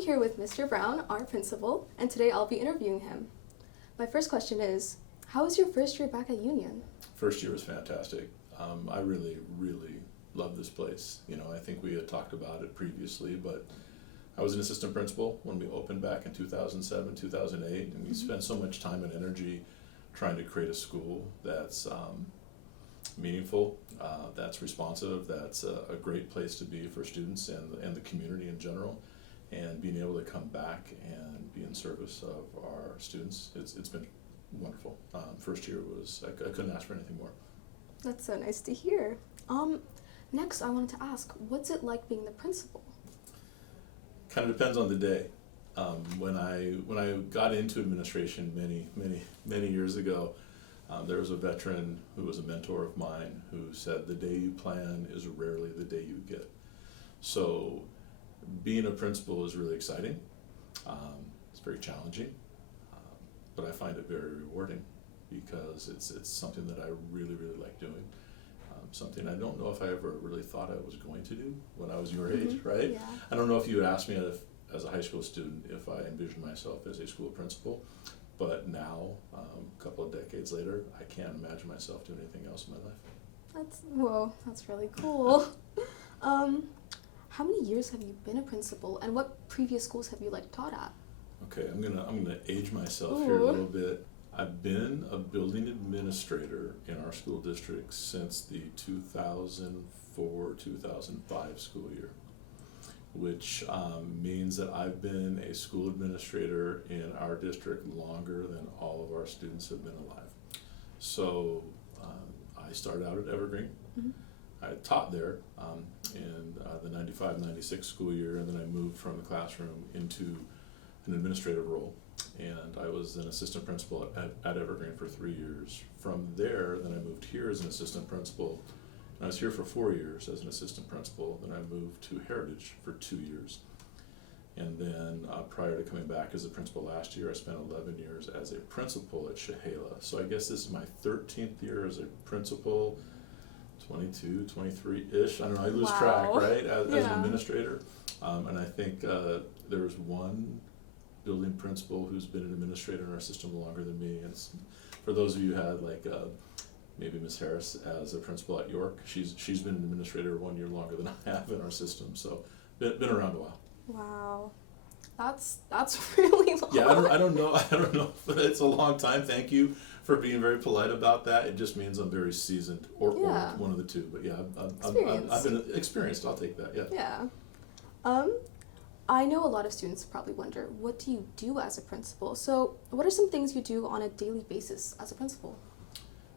I'm here with Mr. Brown, our principal, and today I'll be interviewing him. My first question is, how was your first year back at Union? First year was fantastic. I really, really love this place. You know, I think we had talked about it previously, but I was an assistant principal when we opened back in 2007, 2008, and we spent so much time and energy trying to create a school that's meaningful, that's responsive, that's a great place to be for students and the community in general. And being able to come back and be in service of our students, it's been wonderful. First year was, I couldn't ask for anything more. That's so nice to hear. Next, I wanted to ask, what's it like being the principal? Kind of depends on the day. When I got into administration many years ago, there was a veteran who was a mentor of mine who said, "The day you plan is rarely the day you get." So being a principal is really exciting. It's very challenging, but I find it very rewarding because it's something that I really like doing. Something I don't know if I ever really thought I was going to do when I was your age, right? Yeah. I don't know if you had asked me as a high school student if I envisioned myself as a school principal, but now, a couple of decades later, I can't imagine myself doing anything else in my life. That's really cool. How many years have you been a principal, and what previous schools have you taught at? Okay, I'm gonna age myself here a little bit. I've been a building administrator in our school district since the 2004-2005 school year, which means that I've been a school administrator in our district longer than all of our students have been alive. So I started out at Evergreen. Mm-hmm. I taught there in the 95-96 school year, and then I moved from the classroom into an administrative role. And I was an assistant principal at Evergreen for 3 years. From there, then I moved here as an assistant principal. And I was here for 4 years as an assistant principal. Then I moved to Heritage for 2 years. And then prior to coming back as a principal last year, I spent 11 years as a principal at Chehalis. So I guess this is my 13th year as a principal, 22, 23-ish. I don't know, I lose track, right, as an administrator. And I think there was one building principal who's been an administrator in our system longer than me. And for those of you who had maybe Miss Harris as a principal at York, she's been an administrator 1 year longer than I have in our system. So been around a while. Wow, that's really long. Yeah, I don't know. It's a long time. Thank you for being very polite about that. It just means I'm very seasoned, or one of the two. But yeah, I've been experienced. I'll take that. Yeah. Yeah. I know a lot of students probably wonder, what do you do as a principal? So what are some things you do on a daily basis as a principal?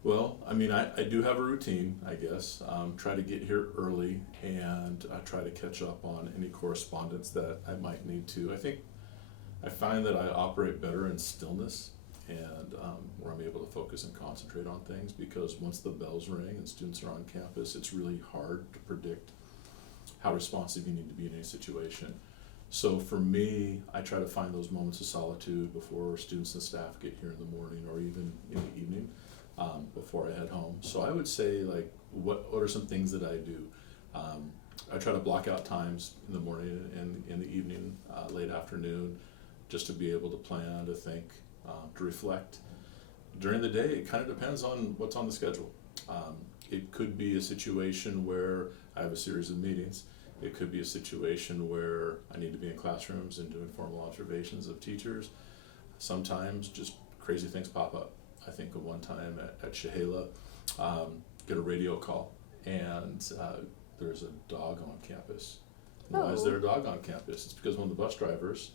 Well, I mean, I do have a routine, I guess. Try to get here early and try to catch up on any correspondence that I might need to. I find that I operate better in stillness and where I'm able to focus and concentrate on things, because once the bells ring and students are on campus, it's really hard to predict how responsive you need to be in any situation. So for me, I try to find those moments of solitude before students and staff get here in the morning or even in the evening before I head home. So I would say, what are some things that I do? I try to block out times in the morning and in the evening, late afternoon, just to be able to plan, to think, to reflect. During the day, it kind of depends on what's on the schedule. It could be a situation where I have a series of meetings. It could be a situation where I need to be in classrooms and doing formal observations of teachers. Sometimes just crazy things pop up. I think of one time at Chehalis, get a radio call, and there's a dog on campus. Why is there a dog on campus? It's because one of the bus drivers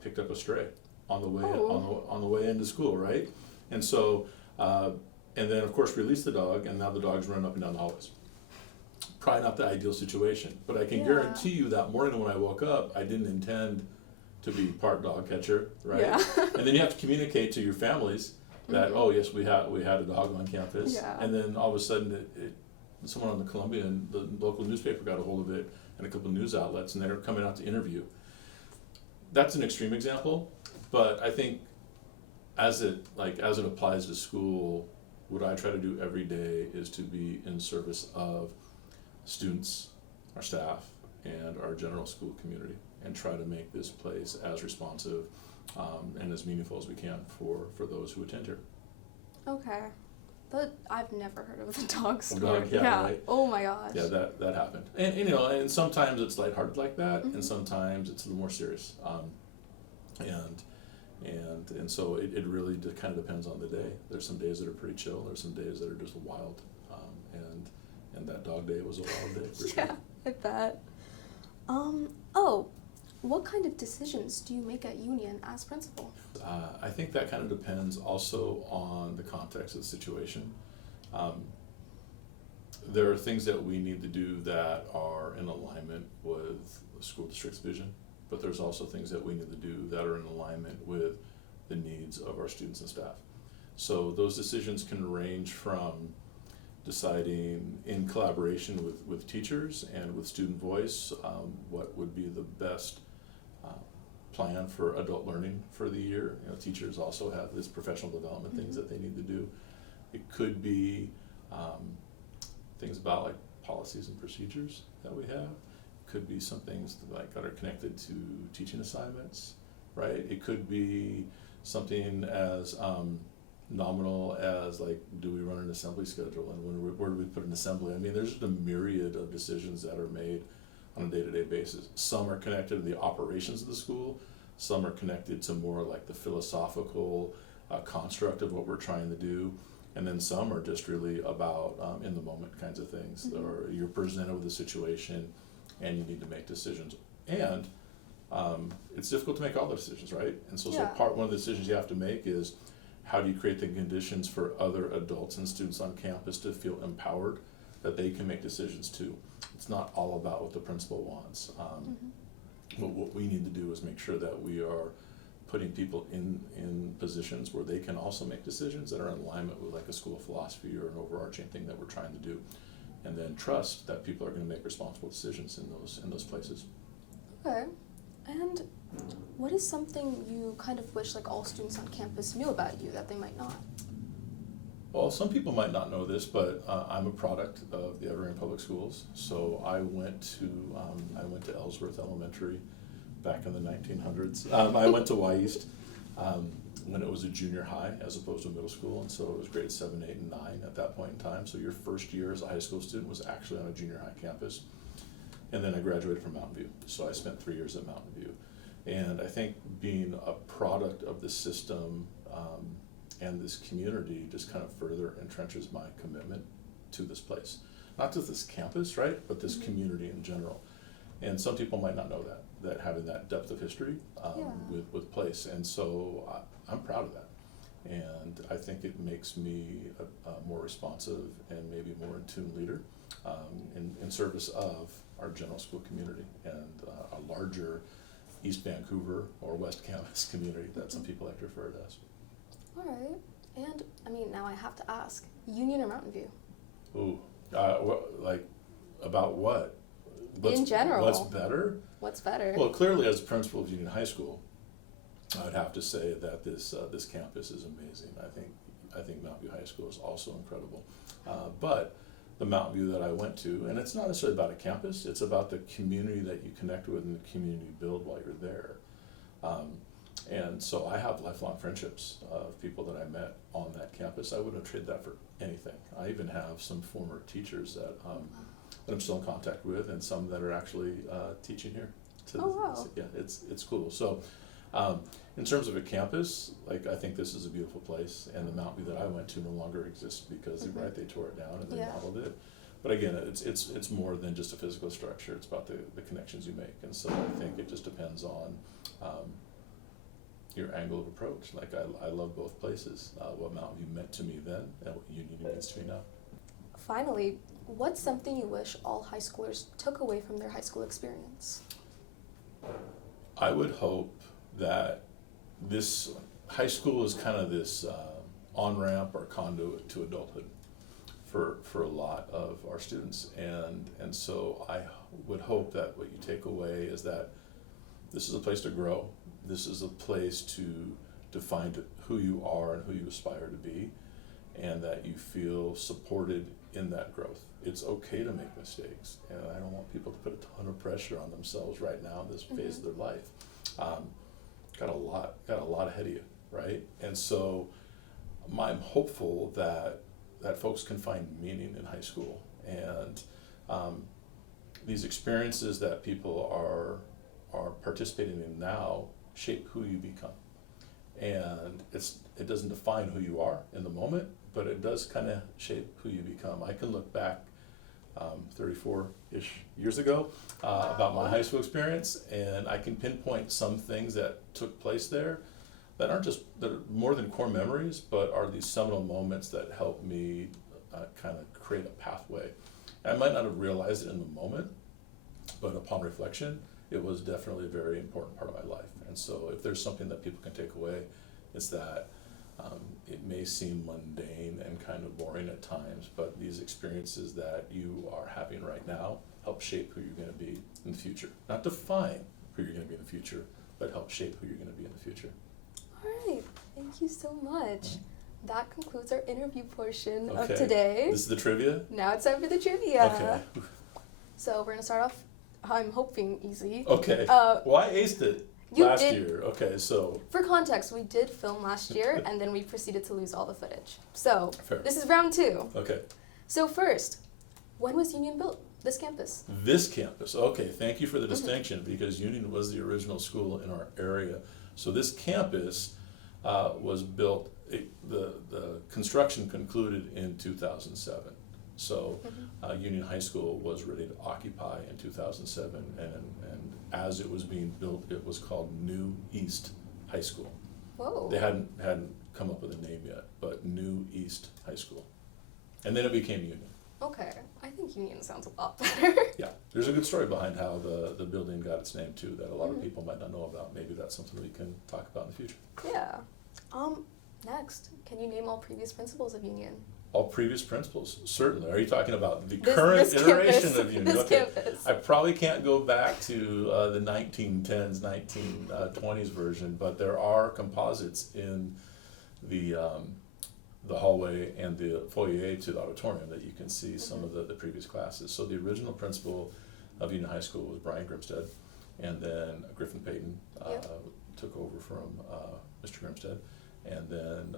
picked up a stray on the way on the way into school, right? And so, and then of course released the dog, and now the dog's running up and down the hallways. Probably not the ideal situation, but I can guarantee you that morning when I woke up, I didn't intend to be part dog catcher, right? Yeah. And then you have to communicate to your families that, oh yes, we had a dog on campus, and then all of a sudden someone on the Columbian, the local newspaper, got a hold of it, and a couple of news outlets, and they're coming out to interview. That's an extreme example, but I think as it applies to school, what I try to do every day is to be in service of students, our staff, and our general school community. and try to make this place as responsive and as meaningful as we can for those who attend here. Okay. But I've never heard of the dog A score. dog, yeah, right. Oh my gosh. Yeah, that happened. And you know, and sometimes it's lighthearted like that, Mhm. and sometimes it's a little more serious. And so it really kind of depends on the day. There's some days that are pretty chill. There's some days that are just wild. And that dog day was a wild day for sure. Yeah, I bet. Oh, what kind of decisions do you make at Union as principal? I think that kind of depends also on the context of the situation. There are things that we need to do that are in alignment with the school district's vision, but there's also things that we need to do that are in alignment with the needs of our students and staff. So those decisions can range from deciding in collaboration with teachers and with student voice what would be the best plan for adult learning for the year. You know, teachers also have this professional development things that they need to do. It could be things about like policies and procedures that we have. It could be some things that are connected to teaching assignments, right? It could be something as nominal as like, do we run an assembly schedule, and where do we put an assembly? I mean, there's just a myriad of decisions that are made on a day-to-day basis. Some are connected to the operations of the school, some are connected to more like the philosophical construct of what we're trying to do, and then some are just really about in the moment kinds of things. Mm-hmm. Or you're presented with a situation and you need to make decisions. And it's difficult to make all those decisions, right? And so Yeah. one of the decisions you have to make is, how do you create the conditions for other adults and students on campus to feel empowered that they can make decisions too? It's not all about what the principal wants. But what we need to do is make sure that we are putting people in positions where they can also make decisions that are in alignment with like a school philosophy or an overarching thing that we're trying to do. And then trust that people are going to make responsible decisions in those places. Okay. And what is something you kind of wish like all students on campus knew about you that they might not? Well, some people might not know this, but I'm a product of the Evergreen Public Schools. So I went to Ellsworth Elementary back in the 1900s. I went to Y East when it was a junior high as opposed to middle school, and so it was grades 7, 8, and 9 at that point in time. So your first year as a high school student was actually on a junior high campus. And then I graduated from Mountain View, so I spent 3 years at Mountain View. And I think being a product of the system and this community just kind of further entrenches my commitment to this place. Not just this campus, right, but this community in general. And some people might not know that having that depth of history with place. And so I'm proud of that. And I think it makes me a more responsive and maybe more in tune leader in service of our general school community and a larger East Vancouver or West Campus community that some people like to refer to as. All right. And I mean, now I have to ask, Union or Mountain View? Ooh, like about what? In general. What's better? What's better? Well, clearly as a principal of Union High School, I'd have to say that this campus is amazing. I think Mountain View High School is also incredible. But the Mountain View that I went to, and it's not necessarily about a campus, it's about the community that you connect with and the community you build while you're there. And so I have lifelong friendships of people that I met on that campus. I wouldn't have traded that for anything. I even have some former teachers that I'm still in contact with, and some that are actually teaching here. Wow. Yeah, it's cool. So in terms of a campus, like I think this is a beautiful place, and the Mountain View that I went to no longer exists because they tore it down and they modeled it. But again, it's more than just a physical structure. It's about the connections you make, and so I think it just depends on your angle of approach. Like I love both places. What Mountain View meant to me then, and what Union means to me now. Finally, what's something you wish all high schoolers took away from their high school experience? I would hope that this high school is kind of this on-ramp or conduit to adulthood for a lot of our students, and so I would hope that what you take away is that this is a place to grow. This is a place to find who you are and who you aspire to be, and that you feel supported in that growth. It's okay to make mistakes, and I don't want people to put a ton of pressure on themselves right now in this phase of their life. Got a lot ahead of you, right? And so I'm hopeful that folks can find meaning in high school, and these experiences that people are participating in now shape who you become. And it doesn't define who you are in the moment, but it does kind of shape who you become. I can look back 34-ish years ago about my high school experience, and I can pinpoint some things that took place there that are more than core memories, but are these seminal moments that help me kind of create a pathway. I might not have realized it in the moment, but upon reflection, it was definitely a very important part of my life. And so if there's something that people can take away, it's that it may seem mundane and kind of boring at times, but these experiences that you are having right now help shape who you're going to be in the future. Not define who you're going to be in the future, but help shape who you're going to be in the future. All right, thank you so much. That concludes our interview portion Okay. of today. This is the trivia? Now it's time for the trivia. Okay. So we're gonna start off, I'm hoping, easy. Okay. Uh, Well, I aced it you last did- year. Okay, so For context, we did film last year, and then we proceeded to lose all the footage. So fair. this is round 2. Okay. So first, when was Union built? This campus. This campus, okay, thank you for the distinction, because Union was the original school in our area. So this campus was built, the construction concluded in 2007. So Union High School was ready to occupy in 2007, and as it was being built, it was called New East High School. Whoa. They hadn't come up with a name yet, but New East High School. And then it became Union. Okay, I think Union sounds a lot better. Yeah, there's a good story behind how the building got its name too, that a lot of people might not know about. Maybe that's something we can talk about in the future. Yeah. Next, can you name all previous principals of Union? All previous principals, certainly. Are you talking about the This- current this iteration campus. of Union? This Okay. campus. I probably can't go back to the 1910s, 1920s version, but there are composites in the hallway and the foyer to the auditorium that you can see some of the previous classes. So the original principal of Union High School was Brian Grimstead, and then Griffin Payton Yep. took over from Mr. Grimstead, and then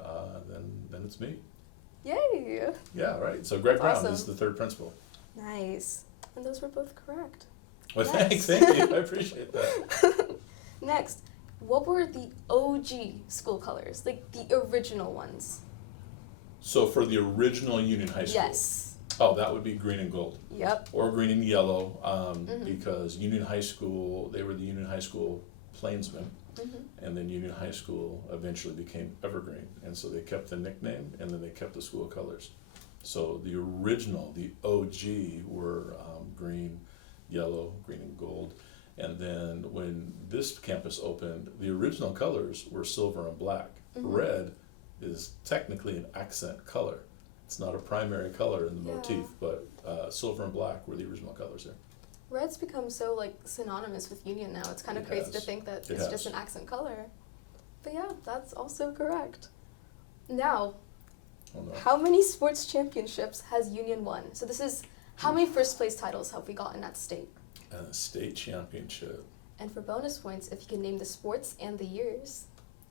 it's me. Yay! Yeah, right. So Greg Brown is Awesome. the third principal. Nice. And those were both correct. Well, Nice. thank you. I appreciate that. Next, what were the OG school colors? Like the original ones? So for the original Union High School, Yes. oh, that would be green and gold, Yep. or green and yellow, because Union High School, they were the Union High School Plainsmen, and then Union High School eventually became Evergreen, and so they kept the nickname, and then they kept the school colors. So the original, the OG, were green, yellow, green and gold, and then when this campus opened, the original colors were silver and black. Red is technically an accent color. It's not a primary color in the Yeah. motif, but silver and black were the original colors there. Red's become so like synonymous with Union now. It's kind of It crazy has. to think that It it's just has. an accent color. But yeah, that's also correct. Now, Oh no. how many sports championships has Union won? So this is how many first place titles have we gotten at state? And a state championship. And for bonus points, if you can name the sports and the years,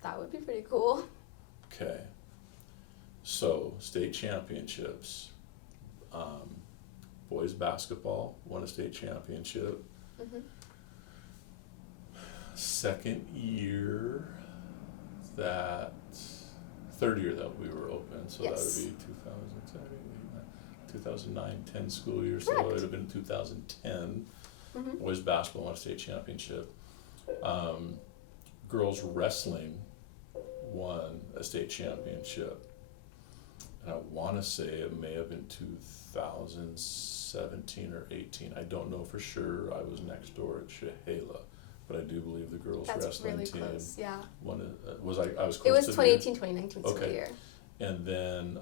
that would be pretty cool. Okay. So state championships. Boys basketball won a state championship. Second year third year that we were open, so that Yes. would be 2009-10 school year, so it Correct. would have been 2010. Boys basketball won a state championship. Girls wrestling won a state championship. And I want to say it may have been 2017 or 18. I don't know for sure. I was next door at Shahela, but I do believe the girls That's wrestling really team close, yeah. won I was It close was to 2018, 2019 school Okay. year. And then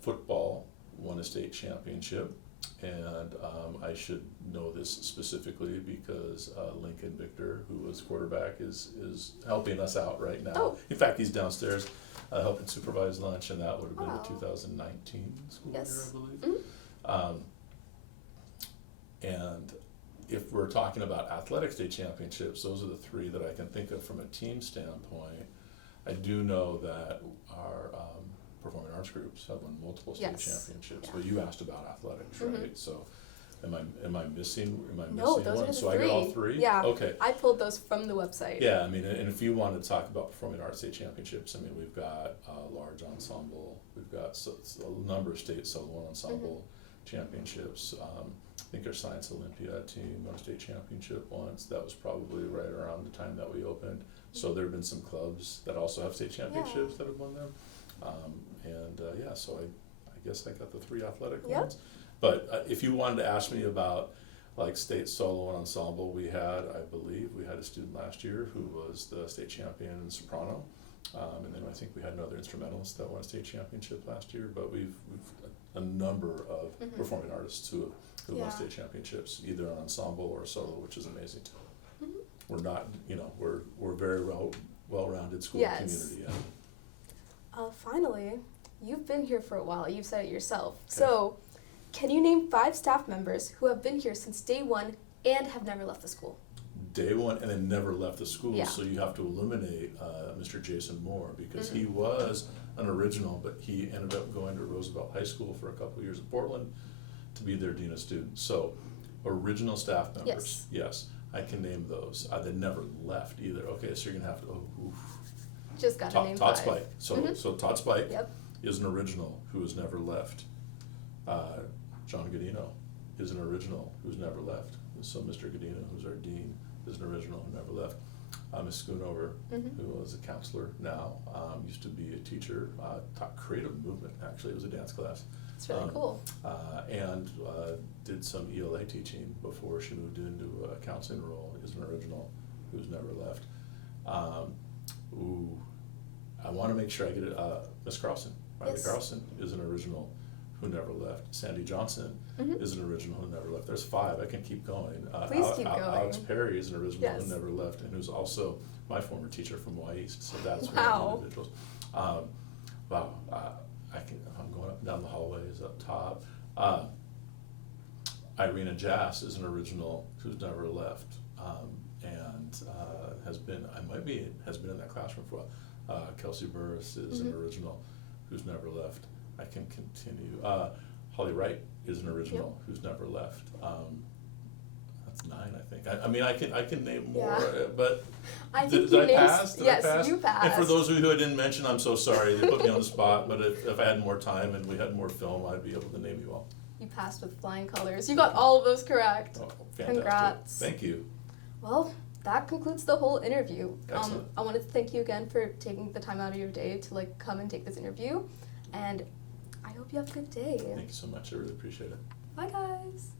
football won a state championship. And I should know this specifically because Lincoln Victor, who was quarterback, is helping us out right now. Oh. In fact, he's downstairs. helping supervise lunch, and that would have been Wow. the 2019 school year, Yes. I believe. Mhm. And if we're talking about athletic state championships, those are the three that I can think of from a team standpoint. I do know that our performing arts groups have won multiple state Yes. championships. Yeah. But you asked about athletics, Mhm. right? So, am I missing No, one? those are the So three. I got all three. Yeah. Okay. I pulled those from the website. Yeah, I mean, and if you want to talk about performing arts state championships, I mean, we've got a large ensemble, we've got a number of state solo ensemble championships. I think our Science Olympiad team won a state championship once. That was probably right around the time that we opened. So there have been some clubs that also have state championships that have won them. Yeah, so I guess I got the three athletic Yep. ones. But if you wanted to ask me about like state solo and ensemble, I believe we had a student last year who was the state champion in soprano. And then I think we had another instrumentalist that won a state championship last year, but we've a number of Mhm. performing artists who won Yeah. state championships, either on ensemble or solo, which is amazing too. Mhm. We're not, we're very well-rounded school Yes. community. Yeah. Finally, you've been here for a while. You've said it yourself. So, can you name 5 staff members who have been here since day one and have never left the school? Day one and then never left the school, Yeah. so you have to eliminate Mr. Jason Moore because Mhm. he was an original, but he ended up going to Roosevelt High School for a couple of years in Portland to be their dean of students. So, original staff members, yes, I can name those. They never left either. Okay, so you're gonna have to. Just got to name Todd 5. Spike. So Mhm. so Todd Spike Yep. is an original who has never left. John Godino is an original who's never left. So Mr. Godino, who's our dean, is an original who never left. Ms. Schoonover, Mhm. who is a counselor now, used to be a teacher, taught creative movement, actually, it was a dance class. It's really cool. And did some ELA teaching before she moved into a counseling role, is an original who's never left. I want to make sure I get it, Miss Carlson. Riley Yes. Carlson is an original who never left. Sandy Johnson Mhm. is an original who never left. There's 5, I can keep going. Please keep going. Alex Perry is an original Yes. who never left and who's also my former teacher from Y East, so that's one Wow. of the individuals. Wow, I'm going up and down the hallways up top. Irina Jass is an original who's never left, and has been in that classroom for a while. Kelsey Burris is an Mhm. original who's never left. I can continue. Holly Wright is an original who's never left. That's 9, I think. I mean, I can name more, Yeah. but I did, think did you I named. pass? Did Yes, I pass? you passed. And for those of you who I didn't mention, I'm so sorry. They put me on the spot. But if I had more time and we had more film, I'd be able to name you all. You passed with flying colors. You got all of those correct. Oh, fantastic. Congrats. Thank you. Well, that concludes the whole interview. Excellent. I wanted to thank you again for taking the time out of your day to come and take this interview, and I hope you have a good day. Thank you so much. I really appreciate it. Bye, guys.